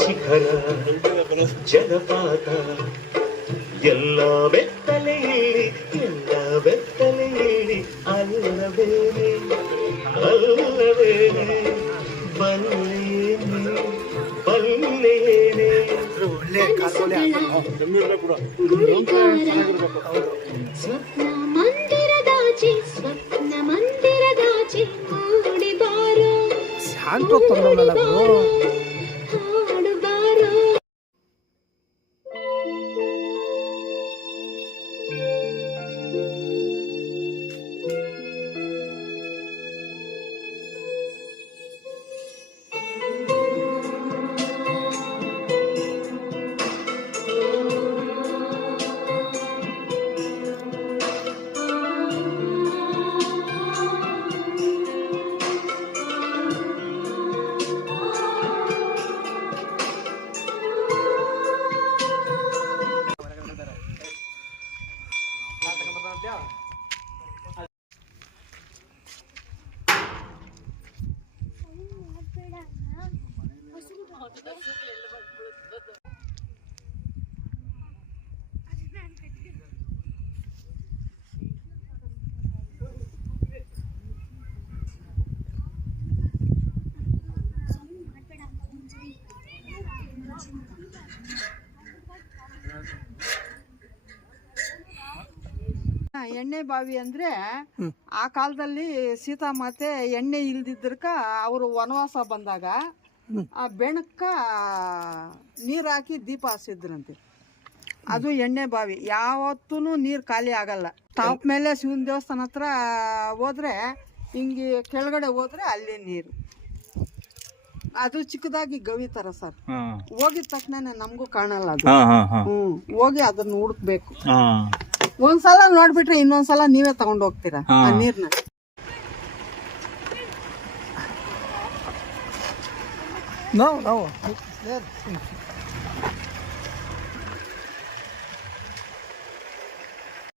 ಶಿಖರ? ಜಲಪಾತ. ಎಲ್ಲ ಬೆತ್ತಲೆಯಲ್ಲಿ ಎಲ್ಲ ಬೆತ್ತಲೆಯಲ್ಲಿ ಅಲ್ಲವೇನೆ ಅಲ್ಲವೇನೆ ಬಲ್ಲೇನೆ ಬಲ್ಲೇನೆ ಸ್ವಪ್ನ ಮಂದಿರದಾಚೆ ಸ್ವಪ್ನ ಮಂದಿರದಾಚೆ ಕೂಡಿ ಬಾರೋ. ಶಾಂತ ತೊಂದ್ರಲ್ಲ ಗುರು ಎಣ್ಣೆ ಬಾವಿ ಅಂದ್ರೆ ಆ ಕಾಲದಲ್ಲಿ ಸೀತಾಮಾತೆ ಎಣ್ಣೆ ಇಲ್ದಿದ್ರಕ ಅವರು ವನವಾಸ ಬಂದಾಗ ಆ ಬೆಣಕ ನೀರ್ ಹಾಕಿ ದೀಪ ಹಸಿದ್ರಂತೆ ಅದು ಎಣ್ಣೆ ಬಾವಿ. ಯಾವತ್ತೂ ನೀರ್ ಖಾಲಿ ಆಗಲ್ಲ. ಟಾಪ್ ಮೇಲೆ ಶಿವನ ದೇವಸ್ಥಾನ ಹತ್ರ ಹೋದ್ರೆ ಹಿಂಗೆ ಕೆಳಗಡೆ ಹೋದ್ರೆ ಅಲ್ಲಿ ನೀರು. ಅದು ಚಿಕ್ಕದಾಗಿ ಗವಿ ತರ ಸರ್. ಹೋಗಿದ ತಕ್ಷಣ ನಮಗೂ ಕಾಣಲ್ಲ ಅದು. ಹ್ಮ್. ಹೋಗಿ ಅದನ್ನ ಹುಡುಕ್ಬೇಕು. ಒಂದ್ಸಲ ನೋಡ್ಬಿಟ್ರೆ ಇನ್ನೊಂದ್ಸಲ ನೀವೇ ತಗೊಂಡ್ ಹೋಗ್ತೀರಾ ಆ ನೀರ್ನ? ನಾವು ನಾವು